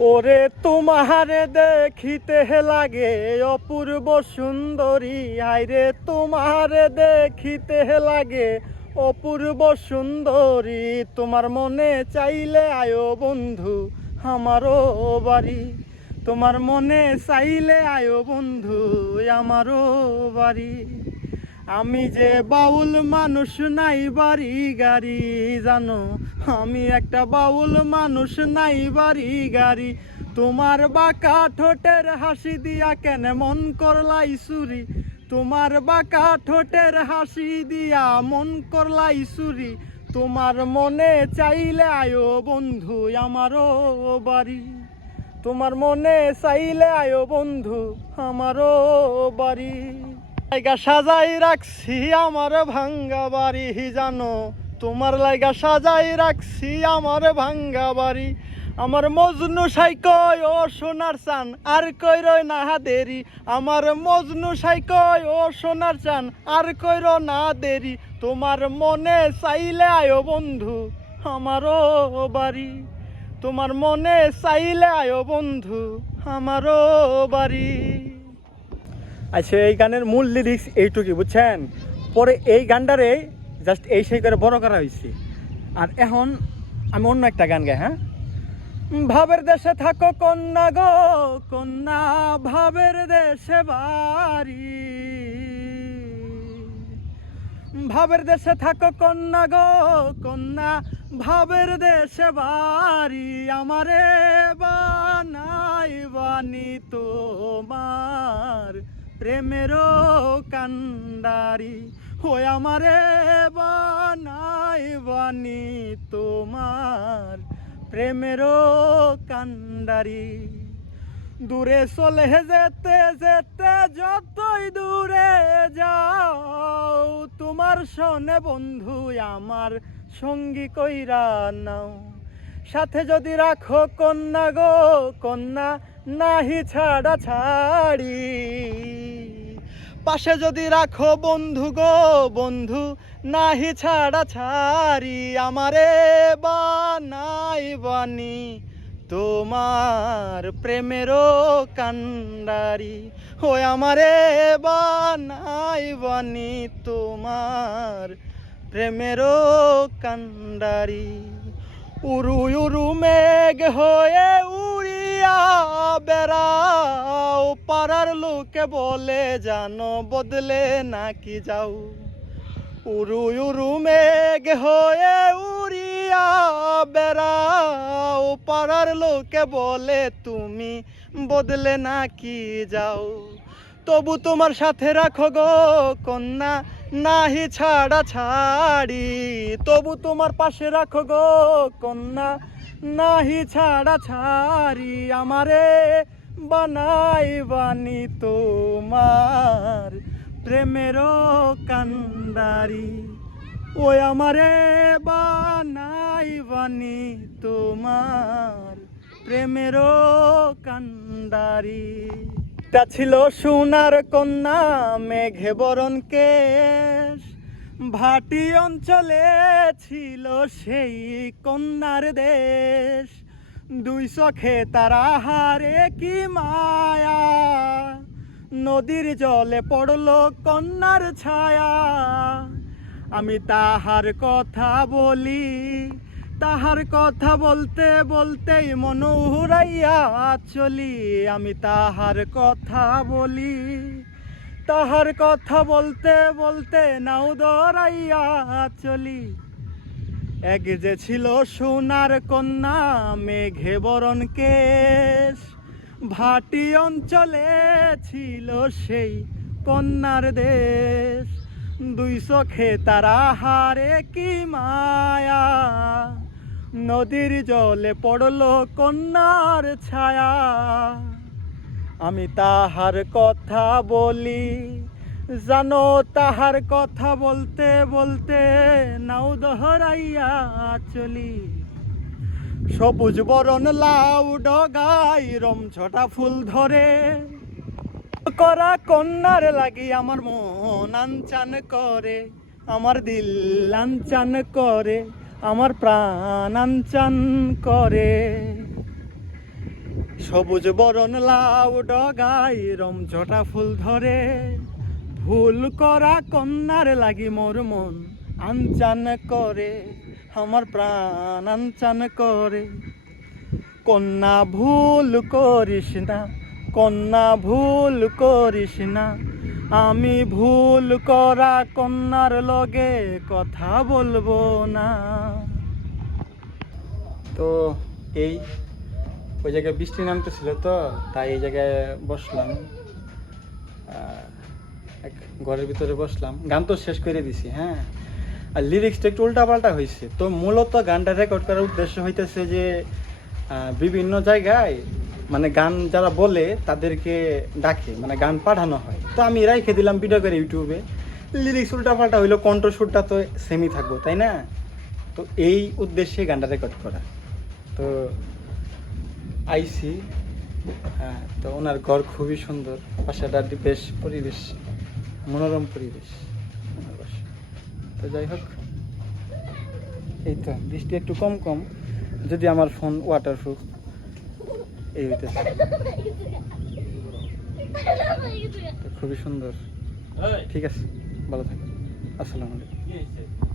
ওরে তোমারে দেখিতে লাগে অপূর্ব সুন্দরী, হায়রে তোমারে দেখিতে লাগে অপূর্ব সুন্দরী। তোমার মনে চাইলে আয়ো বন্ধু আমারও বাড়ি, তোমার মনে চাইলে আয়ো বন্ধু আমারও বাড়ি। আমি যে বাউল মানুষ, নাই বাড়ি গাড়ি জানো, আমি একটা বাউল মানুষ, নাই বাড়ি গাড়ি। তোমার বাঁকা ঠোঁটের হাসি দিয়া কেন মন করলাই চুরি, তোমার বাঁকা ঠোঁটের হাসি দিয়া মন করলাই চুরি। তোমার মনে চাইলে আয়ো বন্ধু আমারও বাড়ি, তোমার মনে চাইলে আয়ো বন্ধু আমারও বাড়ি। লাইগা সাজাই রাখছি আমার ভাঙ্গা বাড়ি জানো, তোমার লাইগা সাজাই রাখছি আমার ভাঙ্গা বাড়ি। আমার মজনু সাই কয় ও সোনার চান আর কইর না দেরি, আমার মজনু সাই কয় ও সোনার চান আর কইর না দেরি। তোমার মনে চাইলে আয়ো বন্ধু আমারও বাড়ি, তোমার মনে চাইলে আয়ো বন্ধু আমারও বাড়ি। আচ্ছা, এই গানের মূল লিরিক্স এইটুকুই বুঝছেন। পরে এই গানটারে জাস্ট এই সেই করে বড় করা হয়েছে। আর এখন আমি অন্য একটা গান গাই। হ্যাঁ, ভাবের দেশে থাকো কন্যা গো কন্যা, ভাবের দেশে বাড়ি, ভাবের দেশে থাকো কন্যা গো কন্যা, ভাবের দেশে বাড়ি। আমারে বানাই বানি তোমার প্রেমেরও কান্ডারি, ওই আমারে বানাই বানি তোমার প্রেমেরও কান্ডারি। দূরে চলে যেতে যেতে যতই দূরে যাও, তোমার শোনে বন্ধু আমার সঙ্গী কইরা নাও। সাথে যদি রাখো কন্যা গো কন্যা, নাহি ছাড়া ছাড়ি। পাশে যদি রাখো বন্ধু গো বন্ধু, নাহি ছাড়া ছাড়ি। আমারে বানাই বানি তোমার প্রেমেরও কান্ডারি, ওই আমারে বানাই বানি তোমার প্রেমেরও কান্ডারি। উরু উরু মেঘ হয়ে উড়িয়া বেড়াও, পাড়ার লোকে বলে জানো বদলে নাকি যাও। উরু উরু মেঘ হয়ে উড়িয়া বেড়াও, পাড়ার লোকে বলে তুমি বদলে নাকি যাও। তবু তোমার সাথে রাখো গো কন্যা, নাহি ছাড়া ছাড়ি। তবু তোমার পাশে রাখো গো কন্যা, নাহি ছাড়া ছাড়ি। আমারে বানাই বানি তোমার প্রেমেরও কান্ডারি, ওই আমারে বানাই বানি তোমার প্রেমেরও কান্ডারি। তা ছিল সোনার কন্যা মেঘে বরণ কেশ, ভাটি অঞ্চলে ছিল সেই কন্যার দেশ। দুই চোখে তারা হারে কি মায়া, নদীর জলে পড়লো কন্যার ছায়া। আমি তাহার কথা বলি, তাহার কথা বলতে বলতেই মন উড়াইয়া চলি। আমি তাহার কথা বলি, তাহার কথা বলতে বলতে নাও দৌড়াইয়া চলি। এক যে ছিল সোনার কন্যা মেঘে বরণ কেশ, ভাটি অঞ্চলে ছিল সেই কন্যার দেশ। দুই চোখে তারা হারে কি মায়া, নদীর জলে পড়লো কন্যার ছায়া। আমি তাহার কথা বলি জানো, তাহার কথা বলতে বলতে নাও দহরাইয়া চলি। সবুজ বরণ লাউ ডগাই রমছটা ফুল ধরে, করা কন্যার লাগি আমার মন আনচান করে, আমার দিল আনচান করে, আমার প্রাণ আনচান করে। সবুজ বরণ লাউ ডগায় রমঝটা ফুল ধরে, ভুল করা কন্যার লাগি মোর মন আনচান করে, আমার প্রাণ আনচান করে। কন্যা ভুল করিস না, কন্যা ভুল করিস না, আমি ভুল করা কন্যার লগে কথা বলবো না। তো এই ওই জায়গায় বৃষ্টি নামতেছিল, তো তাই এই জায়গায় বসলাম, এক ঘরের ভিতরে বসলাম। গান তো শেষ করে দিছি, হ্যাঁ। আর লিরিক্সটা একটু উল্টাপাল্টা হয়েছে। তো মূলত গানটা রেকর্ড করার উদ্দেশ্য হইতেছে যে বিভিন্ন জায়গায় মানে গান যারা বলে তাদেরকে ডাকে, মানে গান পাঠানো হয়। তো আমি রাইখে দিলাম ভিডিও করে ইউটিউবে। লিরিক্স উল্টাপাল্টা হইলো, কণ্ঠস্বরটা তো সেমই থাকবো, তাই না? তো এই উদ্দেশ্যে গানটা রেকর্ড করা। তো আইসি, হ্যাঁ। তো ওনার ঘর খুবই সুন্দর, বাসাটা বেশ পরিবেশ, মনোরম পরিবেশ ওনার বাসা। তো যাই হোক, এই তো বৃষ্টি একটু কম কম, যদি আমার ফোন ওয়াটারপ্রুফ এই হইতেছে। খুবই সুন্দর। ঠিক আছে, ভালো থাকবেন। আসসালামু আলাইকুম।